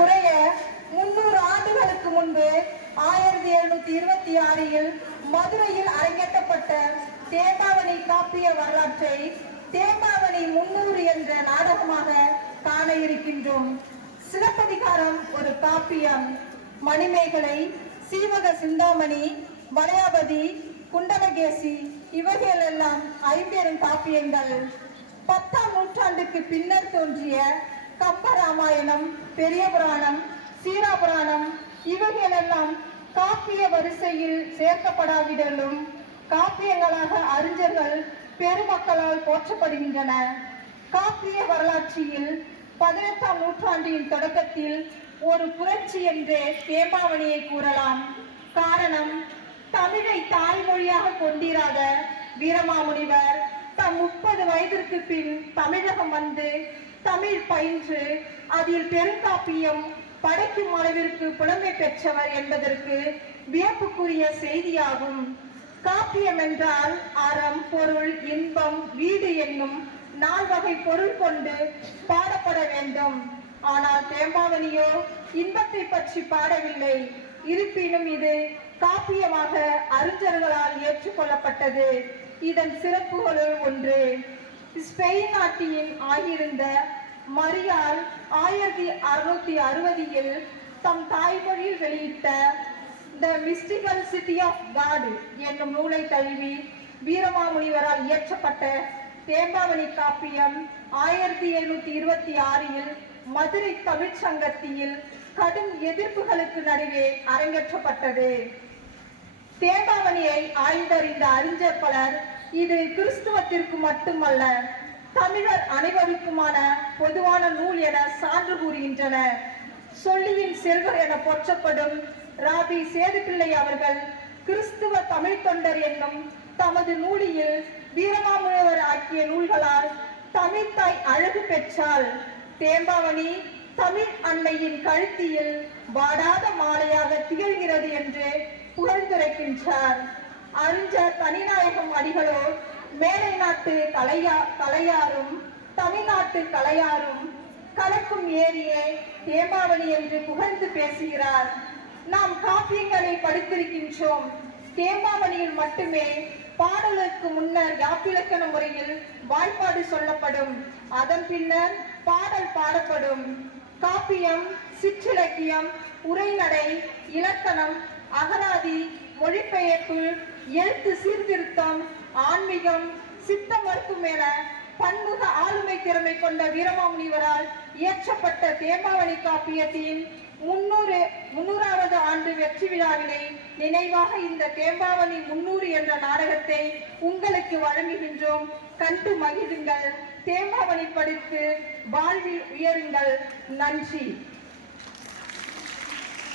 ஏறக்குறைய முன்னூறு ஆண்டுகளுக்கு முன்பு ஆயிரத்தி எழுநூத்தி இருபத்தி ஆறில் மதுரையில் அரங்கேற்றப்பட்ட தேம்பாவணி காப்பிய வரலாற்றை தேம்பாவணி முன்னூறு என்ற நாடகமாக காண இருக்கின்றோம். சிலப்பதிகாரம் ஒரு காப்பியம். மணிமேகலை சீவக சிந்தாமணி வளையாபதி குண்டலகேசி இவைகளெல்லாம் ஐம்பெரும் காப்பியங்கள். பத்தாம் நூற்றாண்டுக்கு பின்னர் தோன்றிய கம்பராமாயணம் பெரிய புராணம் சீரா புராணம் இவைகளெல்லாம் காப்பிய வரிசையில் சேர்க்கப்படாவிடலும் காப்பியங்களாக அறிஞர்கள் பெருமக்களால் போற்றப்படுகின்றன. காப்பிய வரலாற்றில் பதினெட்டாம் நூற்றாண்டின் தொடக்கத்தில் ஒரு புரட்சி என்றே தேம்பாவணியை கூறலாம். காரணம் தமிழை தாய்மொழியாக கொண்டிராத வீரமாமுனிவர் தம் முப்பது வயதிற்கு பின் தமிழகம் வந்து தமிழ் பயின்று அதில் பெருங்காப்பியம் படைக்கும் அளவிற்கு புலமை பெற்றவர் என்பதற்கு வியப்புக்குரிய செய்தியாகும். காப்பியம் என்றால் அறம் பொருள் இன்பம் வீடு என்னும் நால்வகை பொருள் கொண்டு பாடப்பட வேண்டும். ஆனால் தேம்பாவணியோ இன்பத்தை பற்றி பாடவில்லை. இருப்பினும் இது காப்பியமாக அறிஞர்களால் ஏற்றுக்கொள்ளப்பட்டது. இதன் சிறப்புகளுள் ஒன்று ஸ்பெயின் நாட்டியின் ஆகியிருந்த மரியால் ஆயிரத்தி அறுநூத்தி அறுபதில் தம் தாய்மொழியில் வெளியிட்ட த மிஸ்டிக்கல் சிட்டி ஆஃப் காடு என்னும் நூலை தழுவி வீரமாமுனிவரால் இயற்றப்பட்ட தேம்பாவணி காப்பியம் ஆயிரத்தி எழுநூத்தி இருபத்தி ஆறில் மதுரை தமிழ்ச்சங்கத்தில் கடும் எதிர்ப்புகளுக்கு நடுவே அரங்கேற்றப்பட்டது. தேம்பாவணியை ஆய்ந்தறிந்த அறிஞர் பலர் இது கிறிஸ்துவத்திற்கு மட்டுமல்ல தமிழர் அனைவருக்குமான பொதுவான நூல் என சான்று கூறுகின்றனர் சொல்லியின் செல்வர் என போற்றப்படும் ராபி சேதுப்பிள்ளை அவர்கள் கிறிஸ்துவ தமிழ் தொண்டர் என்னும் தமது நூலில் வீரமாமுனிவர் ஆக்கிய நூல்களால் தமிழ்த்தாய் அழகு பெற்றால் தேம்பாவணி தமிழ் அன்னையின் கழுத்தியில் வாடாத மாலையாக திகழ்கிறது என்று புகழ்ந்துரைக்கின்றார். அஞ்ச தனிநாயகம் அடிகளோ மேலை நாட்டு கலையா கலையாரும் தமிழ்நாட்டு கலையாரும் கலக்கும் ஏரியே தேம்பாவணி என்று புகழ்ந்து பேசுகிறார். நாம் காப்பியங்களை படித்திருக்கின்றோம். தேம்பாவணியில் மட்டுமே பாடலுக்கு முன்னர் யாப்பிலக்கண முறையில் வாய்ப்பாடு சொல்லப்படும். அதன் பின்னர் பாடல் பாடப்படும். காப்பியம் சிற்றிலக்கியம் உரைநடை இலக்கணம் அகராதி மொழிபெயர்ப்பு எழுத்து சீர்திருத்தம் ஆன்மீகம் சித்த மருத்துவம் என பன்முக ஆளுமை திறமை கொண்ட வீரமாமுனிவரால் இயற்றப்பட்ட தேம்பாவளி காப்பியத்தின் முன்னூறு முன்னூறாவது ஆண்டு வெற்றி விழாவினை நினைவாக இந்த தேம்பாவணி முன்னூறு என்ற நாடகத்தை உங்களுக்கு வழங்குகின்றோம். கண்டு மகிழுங்கள். தேம்பாவளி படித்து வாழ்வில் உயருங்கள். நன்றி.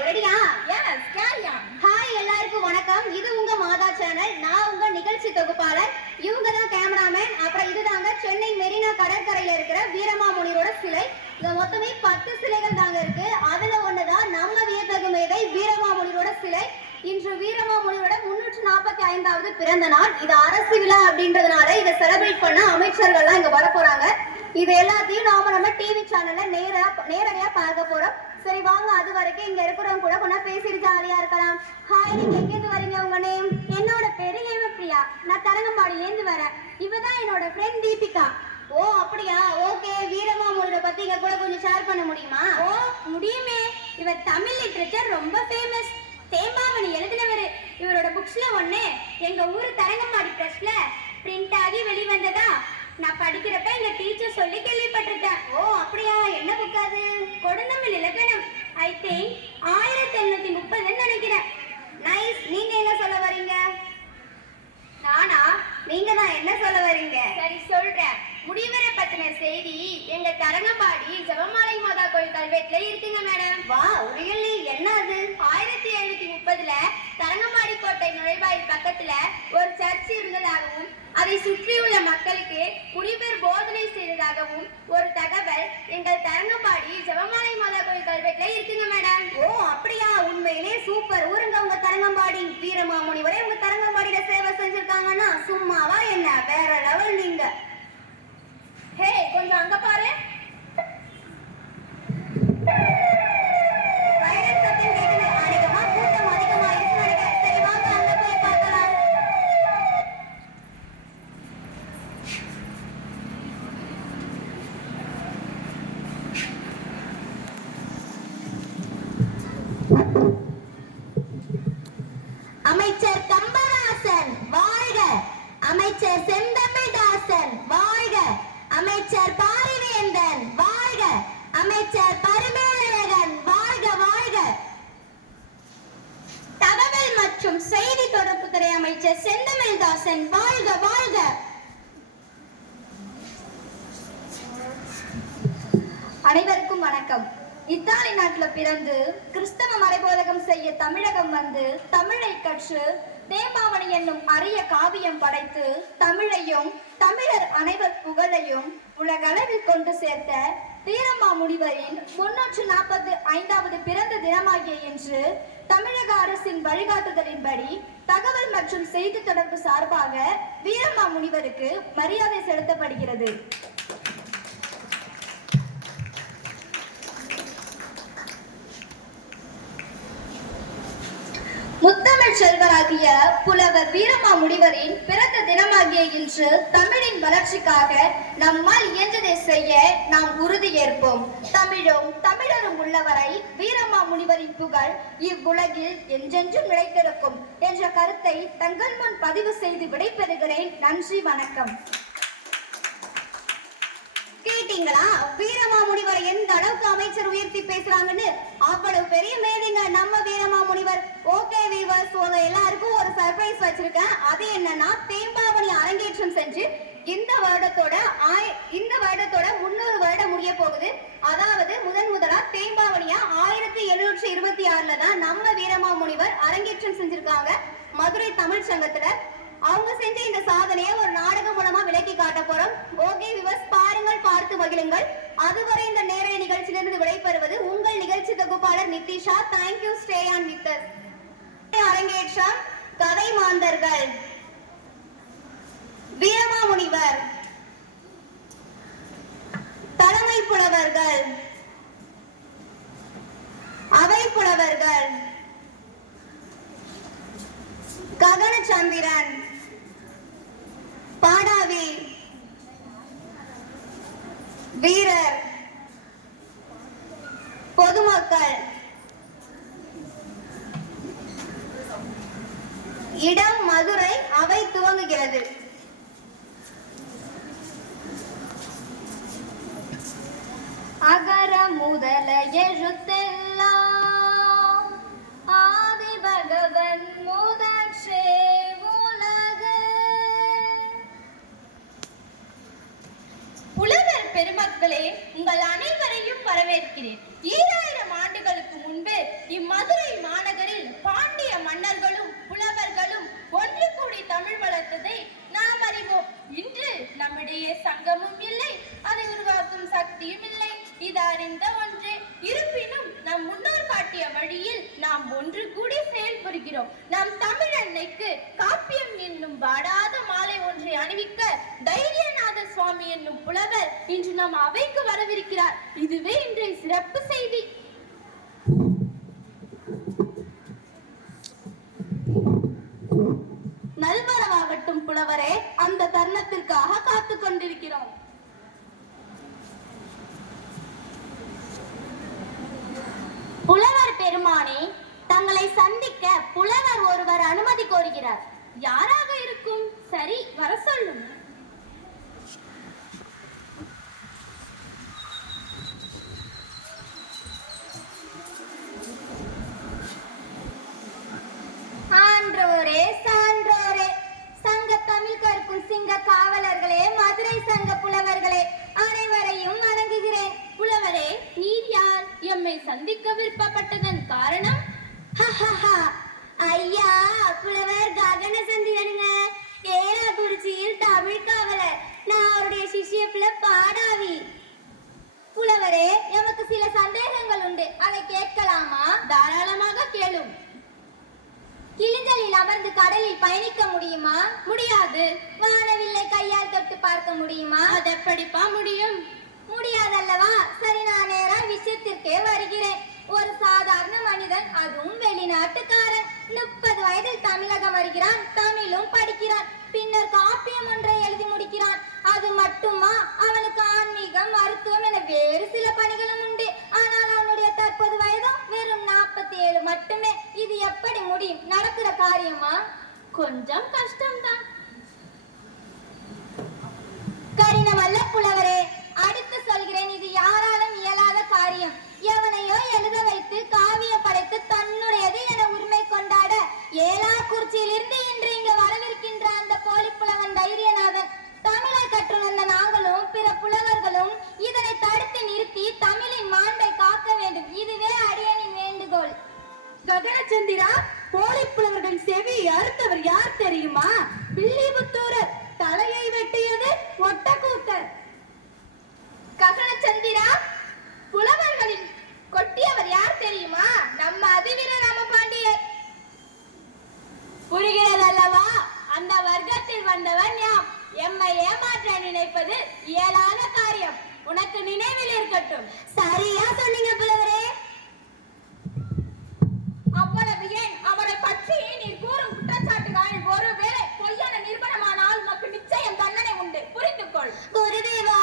ரெடியா எஸ் கேரியா ஹாய் எல்லாருக்கும் வணக்கம். இது உங்க மாதா சேனல். நான் உங்க நிகழ்ச்சி தொகுப்பாளர். இவங்க தான் கேமராமேன். அப்புறம் இதுதாங்க சென்னை மெரினா கடற்கரையில இருக்கிற வீரமாமுனியோட சிலை. இந்த மொத்தமே பத்து சிலைகள் தாங்க இருக்கு. அதுல ஒண்ணுதான் நம்ம வியத்தகு மேதை வீரமாமுனியோட சிலை. இன்று வீரமாமுனியோட முன்னூற்று நாற்பத்தி ஐந்தாவது பிறந்த நாள். இது அரசு விழா அப்படின்றதுனால இதை செலிப்ரேட் பண்ண அமைச்சர்கள்லாம் இங்க வர போறாங்க இது எல்லாத்தையும் நாம நம்ம டிவி சேனல்ல நேரா நேரடியா பார்க்க போறோம். சரி வாங்க அது வரைக்கும் இங்க இருக்கிறவங்க கூட கொஞ்சம் பேசிட்டு ஜாலியா இருக்கலாம். ஹாய் நீங்க எங்கேருந்து வரீங்க? உங்க நேம் என்னோட பேரு ஹேமப்ரியா நான் தரங்கம்பாடியில இருந்து வரேன். இவதான் என்னோட ஃப்ரெண்ட் தீபிகா. ஓ அப்படியா? ஓகே வீரமாமூலரை பத்தி இங்க கூட கொஞ்சம் ஷேர் பண்ண முடியுமா? ஓ முடியுமே. இவர் தமிழ் லிட்ரேச்சர் ரொம்ப ஃபேமஸ் தேம்பாவணி எழுதினவர். இவரோட புக்ஸ்ல ஒண்ணு எங்க ஊர் தரங்கம்பாடி பிரஸ்ல பிரிண்ட் ஆகி வெளிவந்ததா? நான் படிக்கிறப்ப எங்க டீச்சர் சொல்லி கேள்விப்பட்டிருக்கேன். ஓ அப்படியா? என்ன புக் அது? கொடுந்தமிழ் இலக்கணம். ஐ திங்க் ஆயிரத்தி எழுநூத்தி முப்பதுன்னு நினைக்கிறேன். நைஸ் நீங்க என்ன சொல்ல வரீங்க நானா? நீங்க தான் என்ன சொல்ல வரீங்க சரி சொல்றேன். முடிவரை பத்தின செய்தி எங்க தரங்கம்பாடி ஜெபமாலை மாதா கோயில் கல்வெட்டுல இருக்குங்க மேடம். வா ரியலி என்ன அது? ஆயிரத்தி எழுநூத்தி முப்பதுல தரங்கம்பாடி கோட்டை நுழைவாயில் பக்கத்துல ஒரு சர்ச் இருந்ததாகவும் அதை சுற்றியுள்ள மக்களுக்கு குடிபெயர் போதனை செய்ததாகவும் ஒரு தகவல் எங்கள் தரங்கம்பாடி ஜெபமாலை மாதா கோயில் கல்வெட்டுல இருக்குங்க மேடம் ஓ அப்படியா? உண்மையிலே சூப்பர் ஊருங்க உங்க தரங்கம்பாடி. வீரமாமுனி வரை உங்க தரங்கம்பாடியில சேவை செஞ்சிருக்காங்கன்னா சும்மாவா என்ன? வேற லெவல் நீங்க. ஹே கொஞ்சம் அங்க பாரு காமராஜன் வாழ்க வாழ்க அனைவருக்கும் வணக்கம் இத்தாலி நாட்டுல பிறந்து கிறிஸ்தவ மறைபோதகம் செய்ய தமிழகம் வந்து தமிழை கற்று தேமாவணி என்னும் அரிய காவியம் படைத்து தமிழையும் தமிழர் அனைவர் புகழையும் உலகளவில் கொண்டு சேர்த்த வீரமா முனிவரின் முன்னூற்று நாற்பது ஐந்தாவது பிறந்த தினமாகிய இன்று தமிழக அரசின் வழிகாட்டுதலின்படி தகவல் மற்றும் செய்தி தொடர்பு சார்பாக வீரமா முனிவருக்கு மரியாதை செலுத்தப்படுகிறது. முத்தமிழ் செல்வராகிய புலவர் வீரமா முடிவரின் பிறந்த தினமாகிய இன்று தமிழின் வளர்ச்சிக்காக நம்மால் இயன்றதை செய்ய நாம் உறுதி ஏற்போம். தமிழும் தமிழரும் உள்ளவரை வீரமா முனிவரின் புகழ் இவ்வுலகில் என்றென்றும் நிலைத்திருக்கும் என்ற கருத்தை தங்கள் முன் பதிவு செய்து விடைபெறுகிறேன். நன்றி வணக்கம். கேட்டீங்களா? வீரமாமுனிவர் எந்த அளவுக்கு அமைச்சர் உயர்த்தி பேசுறாங்கன்னு? அவ்வளவு பெரிய மேதைங்க நம்ம வீரமாமுனிவர். ஓகே வீவர்ஸ் எல்லாருக்கும் ஒரு சர்ப்ரைஸ் வச்சிருக்கேன். அது என்னன்னா தேம்பாவணி அரங்கேற்றம் செஞ்சு இந்த வருடத்தோட ஆய் இந்த வருடத்தோட முன்னூறு வருடம் முடிய போகுது. அதாவது முதன் முதலா தேம்பாவணியா ஆயிரத்தி எழுநூற்றி இருபத்தி ஆறுல தான் நம்ம வீரமாமுனிவர் அரங்கேற்றம் செஞ்சிருக்காங்க. மதுரை தமிழ் சங்கத்துல. அவங்க செஞ்ச இந்த சாதனையை ஒரு நாடகம் மூலமா விளக்கி காட்ட போறோம். ஓகே விவஸ் பாருங்கள் பார்த்து மகிழுங்கள். அதுவரை இந்த நேரடி நிகழ்ச்சியிலிருந்து விடைபெறுவது உங்கள் நிகழ்ச்சி தொகுப்பாளர் Nithisha thank you stay on with அரங்கேற்றம் கதை மாந்தர்கள். வீரமாமுனிவர். தலைமை புலவர்கள். அவை புலவர்கள். ககனச்சந்திரன். பாடாவி. வீரர் பொதுமக்கள் இடம் மதுரை அவை துவங்குகிறது. அகர முதல எழுத்து பெருமக்களே உங்கள் அனைவரையும் வரவேற்கிறேன். ஈராயிரம் ஆண்டுகளுக்கு முன்பு இம்மதுரை மாநகரில் பாண்டிய மன்னர்களும் புலவர்களும் ஒன்று கூடி தமிழ் வளர்த்ததை நாம் அறிவோம். இன்று நம்மிடையே சங்கமும் இல்லை அதை உருவாக்கும் சக்தியும் இல்லை. இது அறிந்த ஒன்று. இருப்பினும் நம் முன்னோர் காட்டிய வழியில் நாம் ஒன்று கூடி செயல்படுகிறோம். நம் தமிழ் அன்னைக்கு காப்பியம் என்னும் வாடாத மாலை ஒன்றை அணிவிக்க தைரியநாத சுவாமி என்னும் புலவர் இன்று நம் அவைக்கு வரவிருக்கிறார். இதுவே இன்றைய சிறப்பு செய்தி. நல்வரவாகட்டும் அந்த தருணத்திற்காக காத்து கொண்டிருக்கிறோம். புலவர் பெருமானே தங்களை சந்திக்க புலவர் ஒருவர் அனுமதி கோருகிறார். யாராக இருக்கும்? சரி வர சொல்லும் ஆன்றோரே சான்றோரே சங்க தமிழ் கற்கும் சிங்க காவலர்களே மதுரை சங்க புலவர்களே அனைவரையும் வணங்குகிறேன் புலவரே நீர் யார் எம்மை சந்திக்க விருப்பப்பட்டதன் காரணம் ஹஹஹா. ஐயா புலவர் ககன சந்திரனுங்க ஏலாக்குறிச்சியில் தமிழ் காவலர் நான் அவருடைய சிஷ்ய பிள்ளை பாடாவி புலவரே எமக்கு சில சந்தேகங்கள் உண்டு அதை கேட்கலாமா? தாராளமாக கேளும். கிளிகளில் அமர்ந்து கடலில் பயணிக்க முடியுமா? முடியாது. வானவில்லை கையால் தொட்டு பார்க்க முடியுமா? அதெப்படிப்பா முடியும்? முடியாதல்லவா? சரி நான் நேரா விஷயத்திற்கே வருகிறேன். ஒரு சாதாரண மனிதன் அதுவும் வெளிநாட்டுக்காரன். முப்பது வயதில் தமிழகம் வருகிறான் தமிழும் படிக்கிறான். பின்னர் காப்பியம் ஒன்றை எழுதி முடிக்கிறான். அது மட்டுமா? அவனுக்கு ஆன்மீகம் மருத்துவம் என வேறு சில பணிகளும் உண்டு. ஆனால் தற்போது வயதும் வெறும் நாற்பத்தி ஏழு மட்டுமே. இது எப்படி முடியும்? நடக்கிற காரியமா? கொஞ்சம் கஷ்டம்தான். கரினமல்ல புலவரே அடுத்து சொல்கிறேன் இது யாராலும் இயலாத காரியம். எவனையோ எழுத வைத்து காவிய படைத்து தன்னுடையது என உரிமை கொண்டாட ஏலா குறிச்சியிலிருந்து இன்று இங்கு வரவிருக்கின்ற அந்த போலி ககனச்சந்திரா போலிப்புலவர்களின் செவி அறுத்தவர் யார் தெரியுமா பில்லிபுத்தூரர் தலையை வெட்டியது ஒட்டக்கூத்தர் ககனச்சந்திரா புலவர்களின் கொட்டியவர் யார் தெரியுமா நம்ம அதிவீர ராமபாண்டியர் புரிகிறதல்லவா அந்த வர்க்கத்தில் வந்தவன் யாம் எம்மை ஏமாற்ற நினைப்பது இயலாத காரியம் உனக்கு நினைவில் இருக்கட்டும் சரியா சொன்னீங்க புலவரே அவ்வளவு ஏன் அவரை பற்றி நீர் கூறும் குற்றச்சாட்டுகள் ஒருவேளை பொய்யான நிரூபணமானால் உமக்கு நிச்சயம் தண்டனை உண்டு புரிந்து கொள் குருதேவா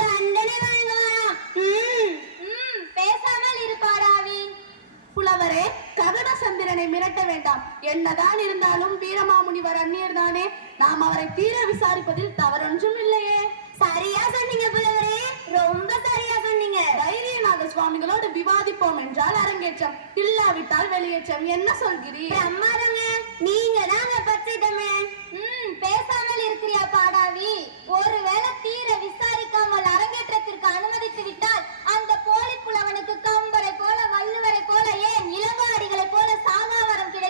தண்டனை வழங்குவாராம் ம், ம், பேசாமல் இருப்பாராவி புலவரே ககனசந்திரனை மிரட்ட வேண்டாம். என்னதான் இருந்தாலும் வீரமாமுனிவர் அந்நியர் தானே நாம் அவரை தீர விசாரிப்பதில் தவறொன்றும் இல்லையே சரியா சொன்னீங்க புலவரே ரொம்ப சரியா சொன்னீங்க. தைரியநாத சுவாமிகளோடு விவாதிப்போம் என்றால் அரங்கேற்றம் இல்லாவிட்டால் வெளியேற்றம். என்ன சொல்கிறீர்? பிரமாதங்க நீங்க தாங்க பச்சை தமிழன் ம் பேசாமல் இருக்கிறியா பாடாவி? ஒருவேளை தீர விசாரிக்காமல் அரங்கேற்றத்திற்கு அனுமதித்து விட்டால் அந்த போலி புலவனுக்கு கம்பரை போல வள்ளுவரை போல ஏன் இளங்காடிகளை போல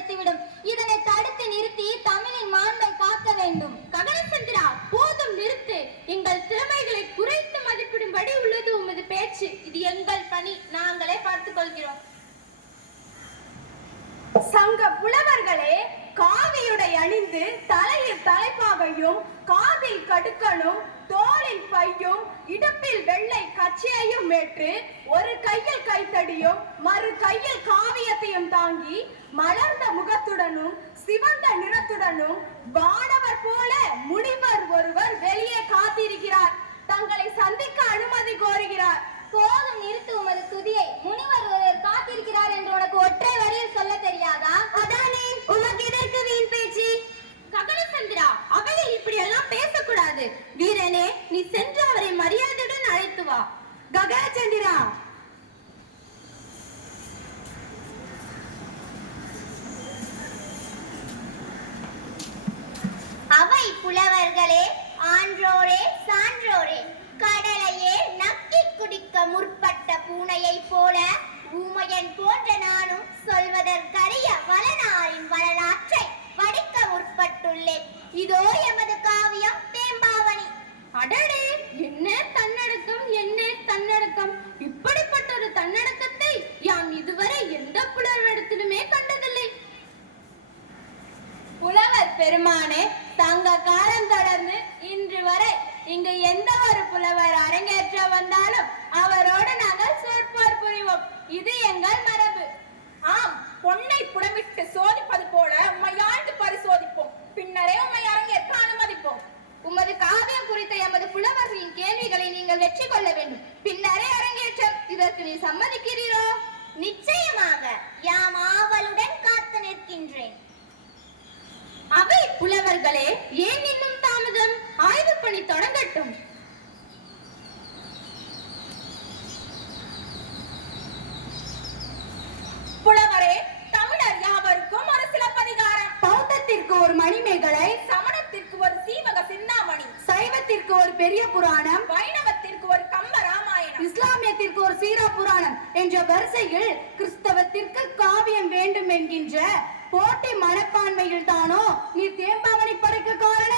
சாகாவரம் இதனை தடுத்து நிறுத்தி தமிழின் மாண்பை காக்க வேண்டும். ககனச்சந்திரா போதும் நிறுத்து. எங்கள் திறமைகளை குறைத்து மதிப்பிடும்படி உள்ளது உமது பேச்சு. இது எங்கள் பணி. நாங்களே பார்த்துக் கொள்கிறோம். சங்க புலவர்களே அணிந்து தலையில் தலைப்பாகையும் காதில் கடுக்கனும் தோளில் பையும் இடுப்பில் வெள்ளை கச்சையையும் மேற்று ஒரு கையில் கைத்தடியும் மறு கையில் காவியத்தையும் தாங்கி மலர்ந்த முகத்துடனும் சிவந்த நிறத்துடனும் வானவர் போல முனிவர் ஒருவர் வெளியே காத்திருக்கிறார். தங்களை சந்திக்க அனுமதி கோருகிறார். போதும் நிறுத்து உமது துதியை முனிவர் ஒருவர் காத்திருக்கிறார் என்று உனக்கு ஒற்றை வரியில் சொல்ல தெரியாதா? அதானே உனக்கு இதற்கு வீண் பேச்சு? ககனச்சந்திரா அவையில் இப்படி எல்லாம் பேசக்கூடாது. வீரனே நீ சென்று அவரை மரியாதையுடன் அழைத்து வா. ககனச்சந்திரா அவை புலவர்களே ஆன்றோரே சான்றோரே கடலையே நக்கி குடி முற்பட்ட பூனையைப் போல ஊமையன் போன்ற நானும் சொல்வதற்கரிய வளனாரின் வரலாற்றை வடிக்க முற்பட்டுள்ளேன் இதோ எமது காவியம் தேம்பாவணி அடடே என்ன தன்னடக்கம் என்ன தன்னடக்கம் இப்படிப்பட்ட ஒரு தன்னடக்கத்தை யாம் இதுவரை எந்த புலவரிடத்திலுமே கண்டதில்லை புலவர் பெருமானே தங்க காலம் தொடர்ந்து இன்று வரை இங்கு எந்த ஒரு புலவர் அரங்கேற்ற வந்தாலும் அவரோடு நாங்கள் சொற்போர் புரிவோம் இது எங்கள் மரபு ஆம் பொன்னை புடமிட்டு சோதிப்பது போல உம்மை ஆழ்ந்து பரிசோதிப்போம் பின்னரே உம்மை அரங்கேற்க அனுமதிப்போம் உமது காவியம் குறித்த எமது புலவர்களின் கேள்விகளை நீங்கள் வெற்றி கொள்ள வேண்டும் பின்னரே அரங்கேற்றம் இதற்கு நீ சம்மதிக்கிறீரோ நிச்சயமாக யாம் ஆவலுடன் காத்து நிற்கின்றேன் அவை புலவர்களே ஏன் இன்னும் தாமதம்? ஆய்வுப் பணி தொடங்கட்டும். புலவரே தமிழர் யாவருக்கும் ஒரு சிலப்பதிகாரம். பௌத்தத்திற்கு ஒரு மணிமேகலை சமணத்திற்கு ஒரு சீவக சிந்தாமணி சைவத்திற்கு ஒரு பெரிய புராணம் வைணவத்திற்கு ஒரு கம்ப ராமாயணம் இஸ்லாமியத்திற்கு ஒரு சீரா புராணம் என்ற வரிசையில் கிறிஸ்தவத்திற்கு காவியம் வேண்டும் என்கின்ற போட்டி மனப்பான்மையில் தானோ நீ தேம்பாவணி படைக்க காரணம்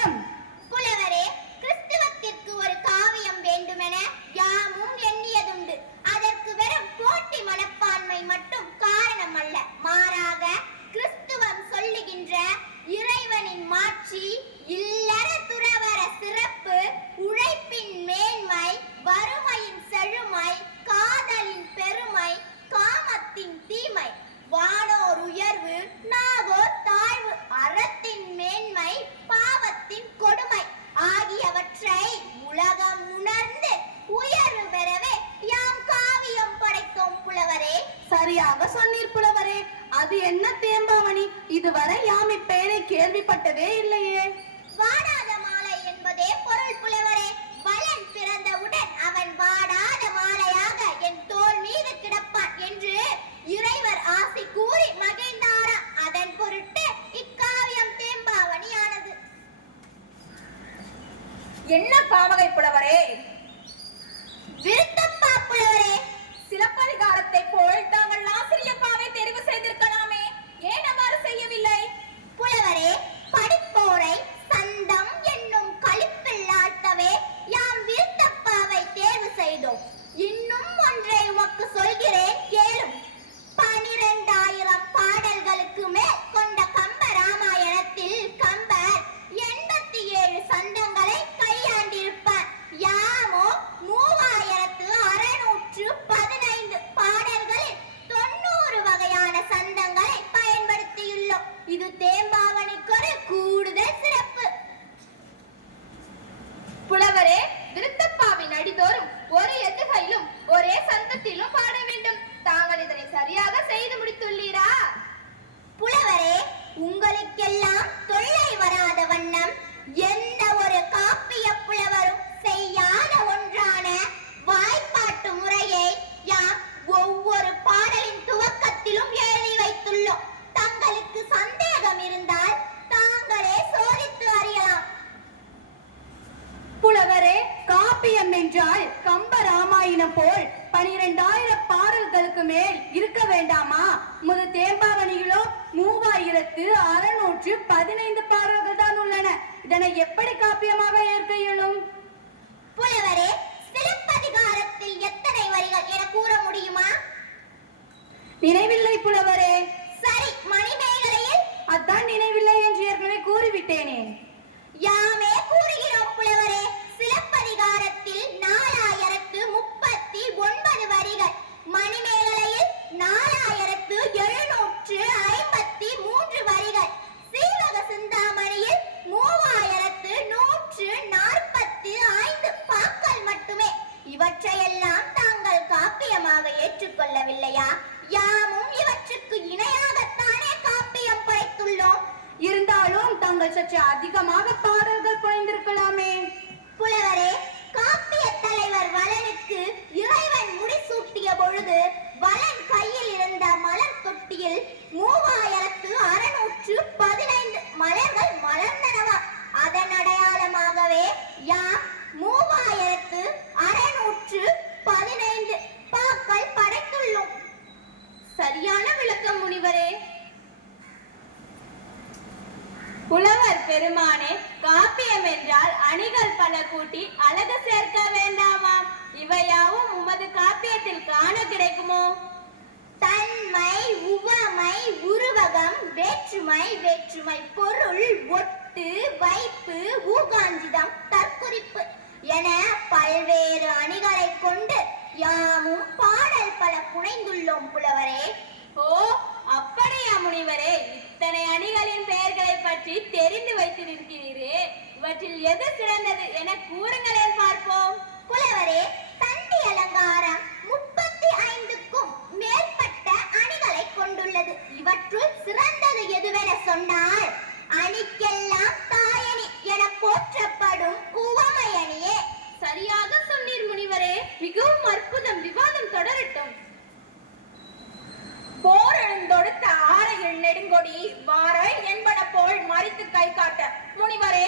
உலகம் வேற்றுமை வேற்றுமை பொருள் ஒட்டு வைப்பு ஊகாஞ்சிதம் தற்குறிப்பு என பல்வேறு அணிகளை கொண்டு யாமும் பாடல் பல புனைந்துள்ளோம் புலவரே. ஓ அப்படியா முனிவரே இத்தனை அணிகளின் பெயர்களை பற்றி தெரிந்து வைத்திருக்கிறீரே இவற்றில் எது சிறந்தது என கூறுங்களேன் பார்ப்போம். புலவரே தண்டி அலங்காரம் முப்பத்தி ஐந்துக்கும் மேற்பட்ட கொண்டுள்ளது. இவற்றுள் சிறந்தது எதுவென சொன்னால் அணிக்கெல்லாம் தாயணி என போற்றப்படும் உவமை சரியாக சொன்னீர் முனிவரே மிகவும் அற்புதம் விவாதம் தொடரட்டும். போர் எழுந்தொடுத்த ஆரையில் நெடுங்கொடி வாரை என்பன போல் மறித்து கை காட்ட. முனிவரே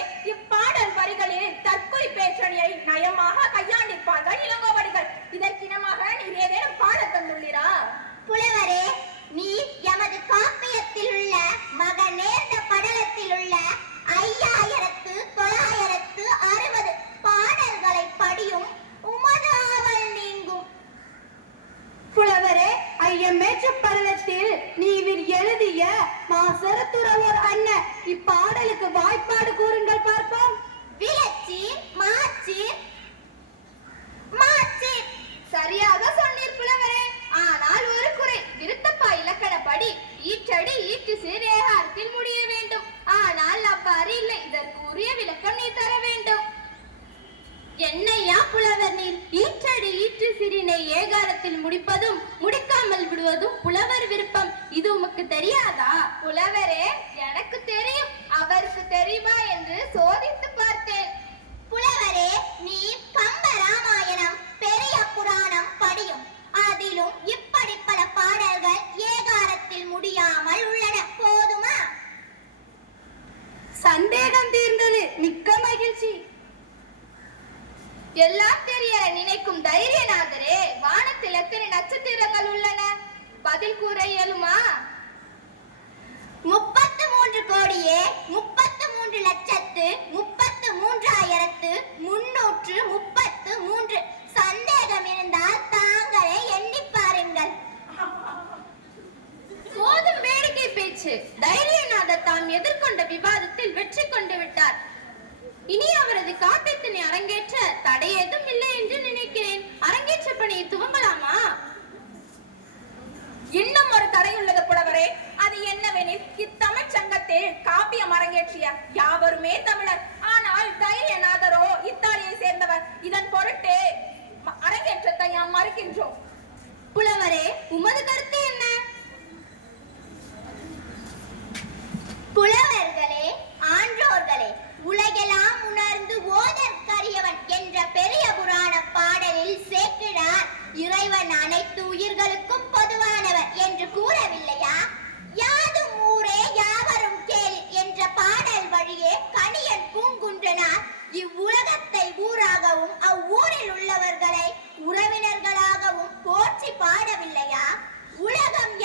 விடுவதும் புலவர் விருப்பம். இது உமக்கு தெரியாதா? புலவரே எனக்கு தெரியும். அவருக்கு தெரியுமா என்று சோதித்து பார்த்தேன். புலவரே நீர் கம்ப ராமாயணம் பெரிய புராணம் படியும். அதிலும் இப்படி பல பாடல்கள் ஏகாரத்தில் முடியாமல் உள்ளன. போதுமா? சந்தேகம் தீர்ந்தது. மிக்க மகிழ்ச்சி. எல்லாம் தெரிய நினைக்கும் தைரியநாதரே வானத்தில் எத்தனை நட்சத்திரங்கள் உள்ளன. பதில் கூற இயலுமா? முப்பத்து மூன்று கோடியே முப்பத்து மூன்று லட்சத்து முப்பத்து மூன்றாயிரத்து முன்னூற்று முப்பத்து மூன்று. சந்தேகம் இருந்தால் தாங்களே எண்ணி பாருங்கள். போதும் வேடிக்கை பேச்சு. தைரியநாதர் தாம் எதிர்கொண்ட விவாதத்தில் வெற்றி கொண்டு விட்டார். இனி அவரது காப்பியத்தினை அரங்கேற்ற தடை ஏதும் இல்லை என்று நினைக்கிறேன். அரங்கேற்ற பணியை துவங்கலாம். இன்னும் புலவரே. அது என்னவெனில் இத்தமிழ் சங்கத்தில் காப்பியம் அரங்கேற்றிய யாவருமே தமிழர். ஆனால் தைரியநாதரோ இத்தாலியை சேர்ந்தவர். இதன் பொருட்டு அரங்கேற்றத்தை நாம் மறுக்கின்றோம். புலவரே உமது கருத்து என்ன? புலவர்களே ஆன்றோர்களே உலகெல்லாம் உணர்ந்து ஓதற்கரியவன் என்ற பெரிய புராண பாடலில் சேர்க்கிறார். இறைவன் அனைத்து உயிர்களுக்கும் பொதுவானவர் என்று கூறவில்லையா? யாதும் ஊரே யாவரும் கேள் என்ற பாடல் வழியே கணியன் பூங்குன்றனார் இவ்வுலகத்தை ஊராகவும் அவ்வூரில் உள்ளவர்களை உறவினர்களாகவும் போற்றி பாடவில்லையா? உலகம்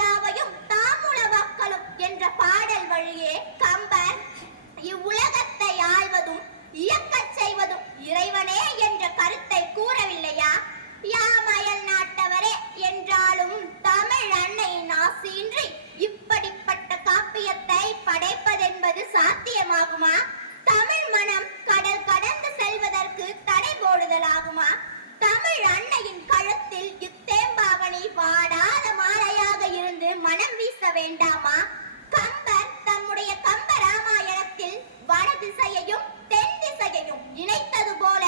வேண்டாமா கம்பர் தம்முடைய கம்ப ராமாயணத்தில் வட திசையையும் தென் திசையையும் இணைத்தது போல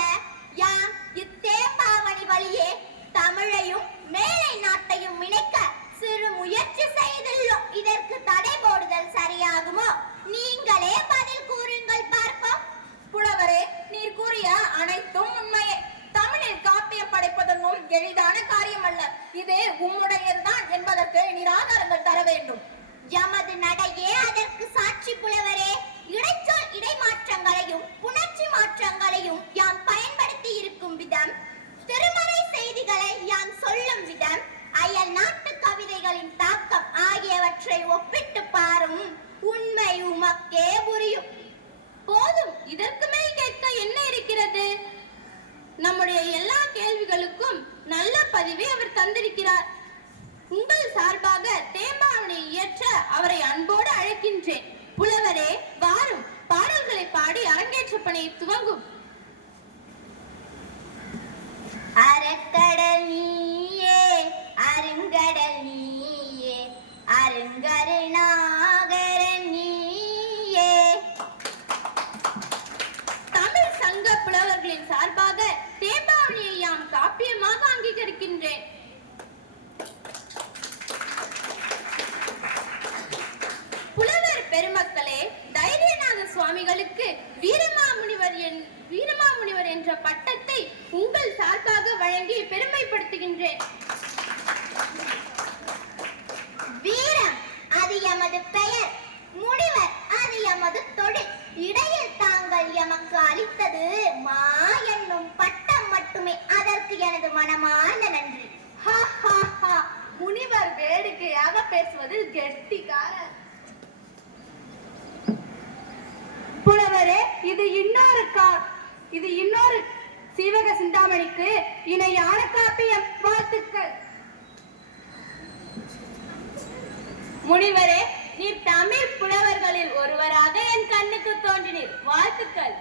யாம் இத்தேம்பாவணி வழியே தமிழையும் மேலை நாட்டையும் இணைக்க சிறு முயற்சி செய்துள்ளோம் இதற்கு தடை போடுதல் சரியாகுமோ நீங்களே பதில் கூறுங்கள் பார்ப்போம் புலவரே நீர் கூறிய அனைத்தும் உண்மையே. தமிழில் காப்பியம் படைப்பதொன்னும் எளிதான காரியம் அல்ல இது உம்முடையதுதான் என்பதற்கு நிராதாரங்கள் தர வேண்டும். எமது நடையே அதற்கு சாட்சி புலவரே. இடைச்சொல் இடைமாற்றங்களையும் புணர்ச்சி மாற்றங்களையும் யாம் பயன்படுத்தி இருக்கும் விதம். திருமறை செய்திகளை யாம் சொல்லும் விதம். அயல் நாட்டு கவிதைகளின் தாக்கம் ஆகியவற்றை ஒப்பிட்டு பாரும் உண்மை உமக்கே புரியும். போதும். இதற்கு மேல் கேட்க என்ன இருக்கிறது? நம்முடைய எல்லா கேள்விகளுக்கும் நல்ல பதிவை அவர் தந்திருக்கிறார். உங்கள் சார்பாக தேம்பாவனை இயற்ற அவரை அன்போடு அழைக்கின்றேன். புலவரே வாரும். பாடல்களை பாடி அரங்கேற்ற பணியை துவங்கும். அறக்கடல் நீயே அருங்கடல் நீயே அருங்கருணா நீயே தமிழ் சங்க புலவர்களின் சார்பாக தேம்பாவணியை யாம் காப்பியமாக அங்கீகரிக்கின்றேன் புலவர் பெருமக்களே தைரியநாத சுவாமிகளுக்கு வீரமாமுனிவர் என் வீரமாமுனிவர் என்ற பட்டத்தை உங்கள் சார்பாக வழங்கி பெருமைப்படுத்துகின்றேன். வீரம் அது எமது பெயர் முனிவர் அது எமது தொழில். இடையில் தாங்கள் எமக்கு அளித்தது மா என்னும் பட்டம் மட்டுமே. அதற்கு எனது மனமார்ந்த நன்றி. ஹா, ஹா, ஹா. முனிவர் வேடிக்கையாக பேசுவது கெட்டிக்காரர். புலவரே இது இன்னொரு கா இது இன்னொரு சீவக சிந்தாமணிக்கு இணையான காப்பியம். வாழ்த்துக்கள். முனிவரே நீர் தமிழ் புலவர்களில் ஒருவராக என் கண்ணுக்கு தோன்றினீர். வாழ்த்துக்கள்.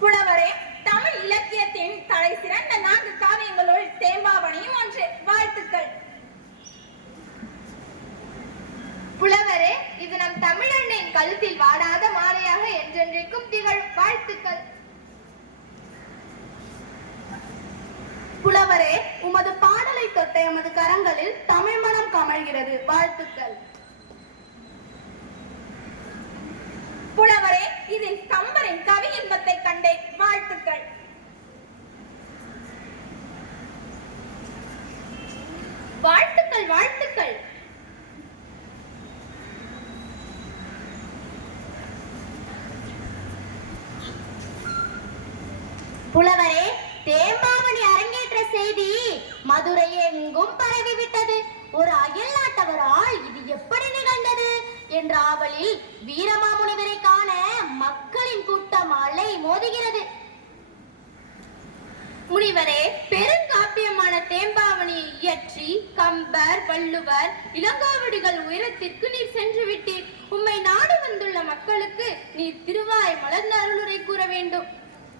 புலவரே தமிழ் இலக்கியத்தின் தலை சிறந்த நான்கு காவியங்களுள் தேம்பாவணியும் ஒன்று. வாழ்த்துக்கள். புலவரே இது நம் தமிழண்ணின் கழுத்தில் வாடாத மாலையாக என்றென்றைக்கும் திகழும் வாழ்த்துக்கள். புலவரே உமது பாடலை தொட்ட எமது கரங்களில் தமிழ் மனம் கமழ்கிறது. வாழ்த்துக்கள். புலவரே இதில் கம்பரின் கவி இன்பத்தை கண்டேன். வாழ்த்துக்கள். வாழ்த்துக்கள் வாழ்த்துக்கள். புலவரே தேம்பாவணி அரங்கேற்ற செய்தி மதுரை எங்கும் பரவிவிட்டது. ஒரு அயல் நாட்டவரால் இது எப்படி நிகழ்ந்தது? என்ற ஆவலில் வீரமாமுனிவரை காண மக்களின் கூட்டம் அலை மோதுகிறது. முனிவரே பெருங்காப்பியமான தேம்பாவணியை இயற்றி கம்பர் வள்ளுவர் இளங்கோவடிகள் உயரத்திற்கு நீர் சென்று விட்டீர். உம்மை நாடு வந்துள்ள மக்களுக்கு நீர் திருவாய் மலர்ந்த அருளுரை கூற வேண்டும்.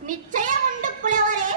நிச்சயம் உண்டு புலவரே